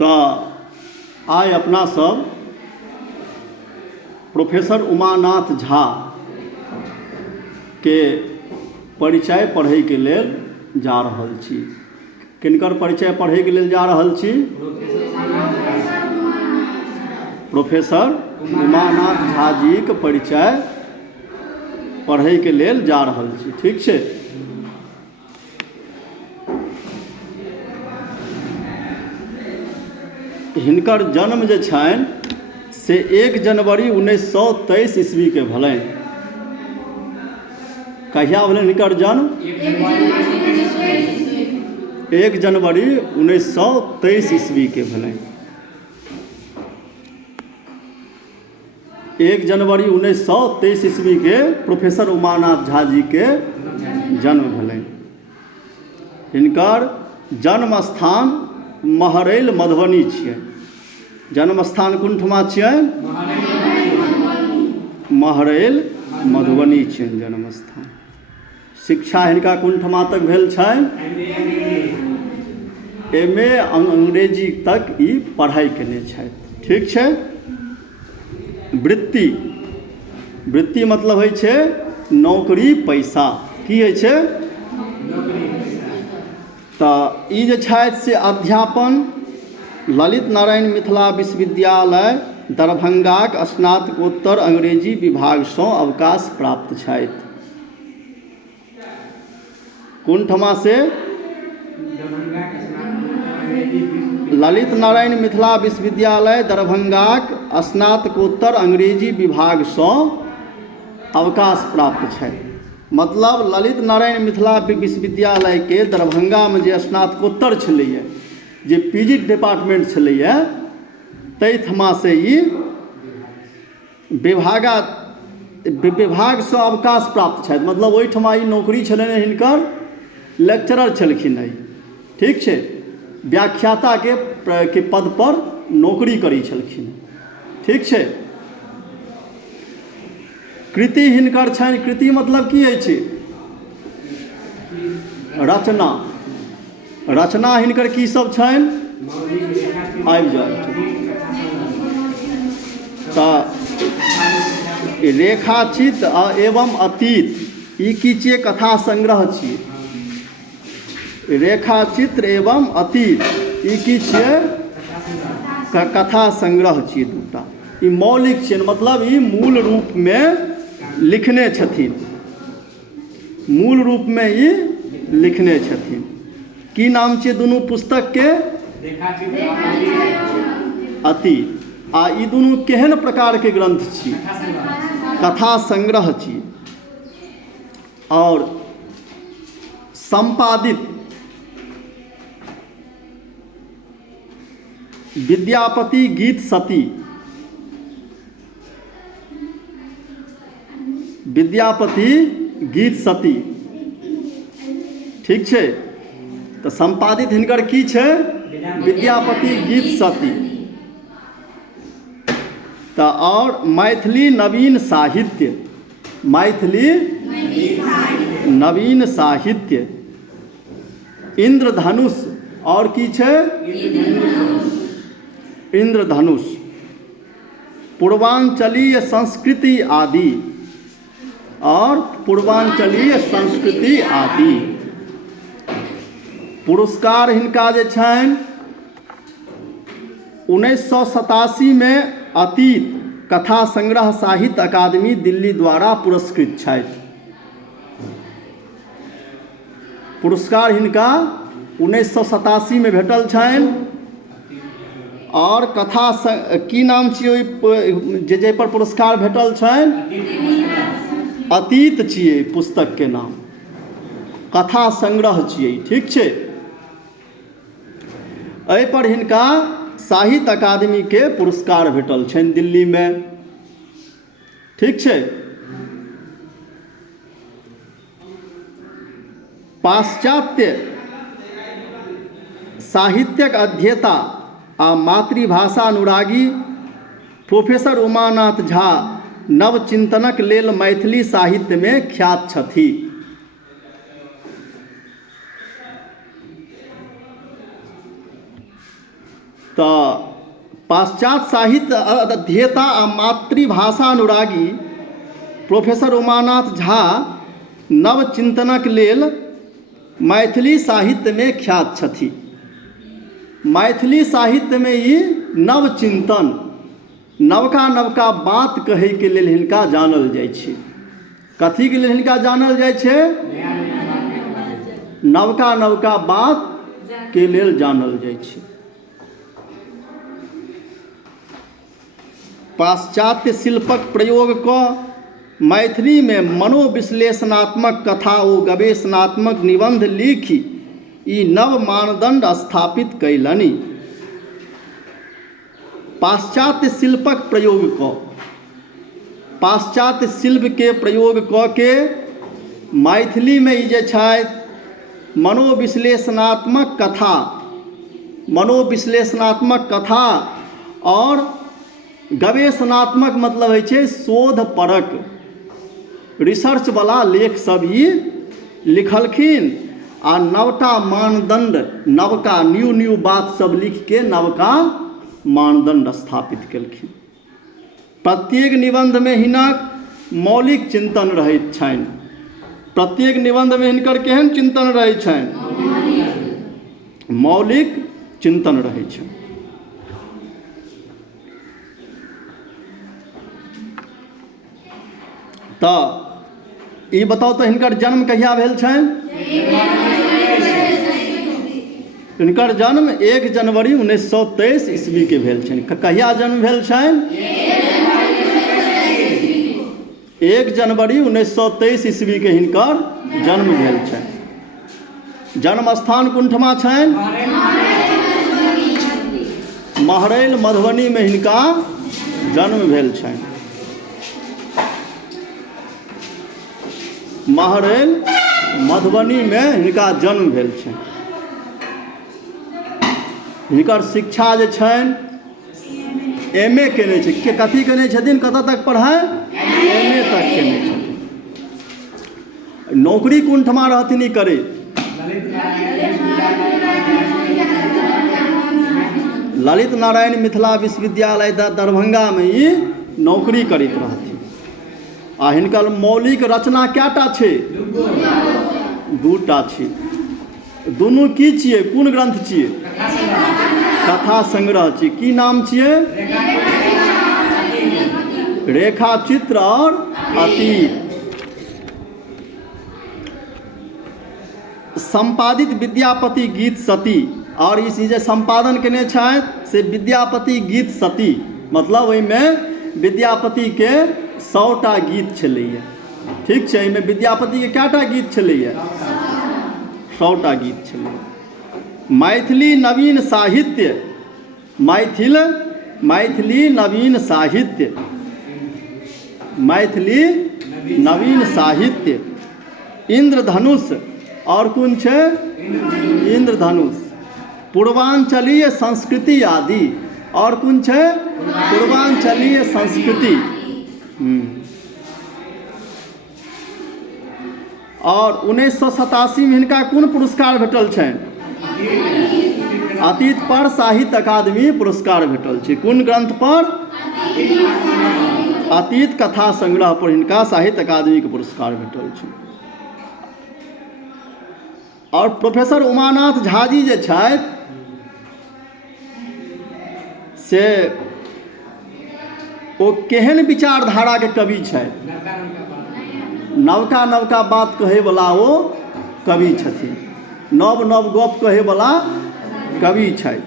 तऽ आइ अपना सब प्रोफेसर उमानाथ झा के परिचय पढ़ै के लेल जा रहल छी। किनकर परिचय पढ़ै के लेल जा रहल छी? प्रोफेसर उमानाथ झा जी के परिचय पढ़ै के लेल जा रहल छी। ठीक छै। हिनकर जन्म जे छनि से 1 जनवरी 1923 ईस्वी के भेलनि। कहिया भेलनि हिनकर जन्म? 1 जनवरी 1923 ईस्वी के भेलनि। 1 जनवरी 1923 ईस्वी के प्रोफेसर उमानाथ झा जी के जन्म भेलनि। हिनकर जन्म स्थान महरैल मधुबनी छियै। जन्म स्थान कोन ठमा छियै? महरैल मधुबनी छियनि जन्म स्थान। शिक्षा हिनका कोन ठमा तक भेल छनि? MA अंग्रेजी तक ई पढ़ाइ केने छथि। ठीक छै। वृत्ति मतलब होइ छै नौकरी पैसा। की होइ छै? तऽ ई जे छथि से अध्यापन ललित नारायण मिथिला विश्वविद्यालय दरभंगाक स्नातकोत्तर अंग्रेजी विभागसँ अवकाश प्राप्त छथि। कोन ठमा से? ललित नारायण मिथिला विश्वविद्यालय दरभंगाक स्नातकोत्तर अंग्रेजी विभागसँ अवकाश प्राप्त छथि। मतलब ललित नारायण मिथिला विश्वविद्यालय के दरभंगा में जे स्नातकोत्तर छलैए, जे PG डिपार्टमेंट छलैए, ताहि ठमा से ई विभागसँ अवकाश प्राप्त छथि। मतलब ओहिठमा ई नौकरी छलनि हिनकर, लेक्चरर छलखिन है। ठीक छै। व्याख्याता के पद पर नौकरी करै छलखिन। ठीक छै। कृति हिनकर छनि। कृति मतलब की होइ छै? रचना। रचना हिनकर की सब छनि? आबि जाउ तऽ रेखाचित्र एवं अतीत ई की छियै? कथा संग्रह छियै। रेखाचित्र एवं अतीत ई की छियै? कथा संग्रह छियै। दूटा ई मौलिक छियै। मतलब ई मूल रूप में लिखने छथिन। मूल रूप में ई लिखने छथिन। की नाम छियै दुनू पुस्तक के? अतीत। आ ई दुनू केहन प्रकार के ग्रंथ छियै? कथा संग्रह छियै। और संपादित विद्यापति गीत सती। विद्यापति गीत सती। ठीक छै। तऽ संपादित हिनकर की छै? विद्यापति गीत सती। तऽ और मैथिली नवीन साहित्य। मैथिली नवीन साहित्य। इंद्रधनुष। और की छै? इंद्रधनुष। पूर्वांचलीय संस्कृति आदि। और पूर्वांचलीय संस्कृति आदि। पुरस्कार हिनका जे छनि 1987 में अतीत कथा संग्रह साहित्य अकादमी दिल्ली द्वारा पुरस्कृत छथि। पुरस्कार हिनका 1987 में भेटल छनि। और कथा की नाम छियै जे पर पुरस्कार भेटल छनि? अतीत छियै पुस्तक के नाम। कथा संग्रह छियै। ठीक छै। एहि पर हिनका साहित्य अकादमी के पुरस्कार भेटल छनि दिल्ली में। ठीक छै। पाश्चात्य साहित्यक अध्येता आ मातृभाषा अनुरागी प्रोफेसर उमानाथ झा नवचिंतनक लेल मैथिली साहित्य में ख्यात छथि। तऽ पाश्चात्य साहित्य अध्येता आ मातृभाषा अनुरागी प्रोफेसर उमानाथ झा नवचिन्तनक लेल मैथिली साहित्यमे ख्यात छथि। मैथिली साहित्यमे ई नवचिन्तन, नवका नवका बात कहैके लेल हिनका जानल जाइ छै। कथीके लेल हिनका जानल जाइ छै? नवका नवका बातके लेल जानल जाइ छै। पाश्चात्य शिल्पक प्रयोग कऽ मैथिलीमे मनोविश्लेषणात्मक कथा ओ गवेषणात्मक निबंध लिखि ई नव मानदंड स्थापित कयलनि। पाश्चात्य शिल्पक प्रयोग कऽ, पाश्चात्य शिल्पके प्रयोग कऽ के मैथिलीमे ई जे छथि मनोविश्लेषणात्मक कथा, मनोविश्लेषणात्मक कथा और गवेषणात्मक मतलब होइ छै शोध परक, रिसर्चवला लेख सब ई लिखलखिन आ नवका मानदंड, नवका न्यू बात सब लिख के नवका मानदंड स्थापित केलखिन। प्रत्येक निबंधमे हिनक मौलिक चिंतन रहैत छनि। प्रत्येक निबंधमे हिनकर केहन चिंतन रहै छनि? मौलिक चिंतन रहै छनि। तऽ ई बताउ तऽ हिनकर जन्म कहिया भेल छनि? हिनकर जन्म 1 जनवरी 1923 ईस्वी के भेल छनि। कहिया जन्म भेल छनि? 1 जनवरी 1923 ईस्वी के हिनकर जन्म भेल छनि। जन्म स्थान कुंठमा छनि? महरैल मधुबनी में हिनका जन्म भेल छनि। महरैल मधुबनी में हिनका जन्म भेल छनि। हिनकर शिक्षा जे छनि एम.ए. केने छै। कथी केने छथिन? कतऽ तक पढ़ाइ? एम.ए. तक केने छथिन। नौकरी कोन ठमा रहथिन ई करे? ललित नारायण मिथिला विश्वविद्यालय दरभंगा में ई नौकरी करैत रहथिन। आ हिनकर मौलिक रचना कएटा छै? 2टा छै। दुनू की छियै? कोन ग्रंथ छियै? कथा संग्रह छियै। की नाम छियै? रेखा चित्र और अतीत। संपादित विद्यापति गीत सती, और ई जे संपादन केने छथि से विद्यापति गीत सती, मतलब ओहिमे विद्यापति के 100टा गीत छलैया। ठीक छै। एहिमे विद्यापति के कएटा गीत छलैया? 100टा गीत छलैया। मैथिली नवीन साहित्य, मैथिली नवीन साहित्य, मैथिली नवीन साहित्य, इंद्रधनुष, और कौन छै? इंद्रधनुष, पूर्वांचलीय संस्कृति आदि, और कौन छै? पूर्वांचलीय संस्कृति। और 1987 में हिनका कोन पुरस्कार भेटल छनि? अतीत पर साहित्य अकादमी पुरस्कार भेटल छै। कोन ग्रंथ पर? अतीत कथा संग्रह पर हिनका साहित्य अकादमी के पुरस्कार भेटल छै। और प्रोफेसर उमानाथ झा जी जे छथि से ओ केहन विचारधारा के कवि छथि? नवका नवका बात कहैवला ओ कवि छथिन। नव नव गप कहैवला कवि छथि।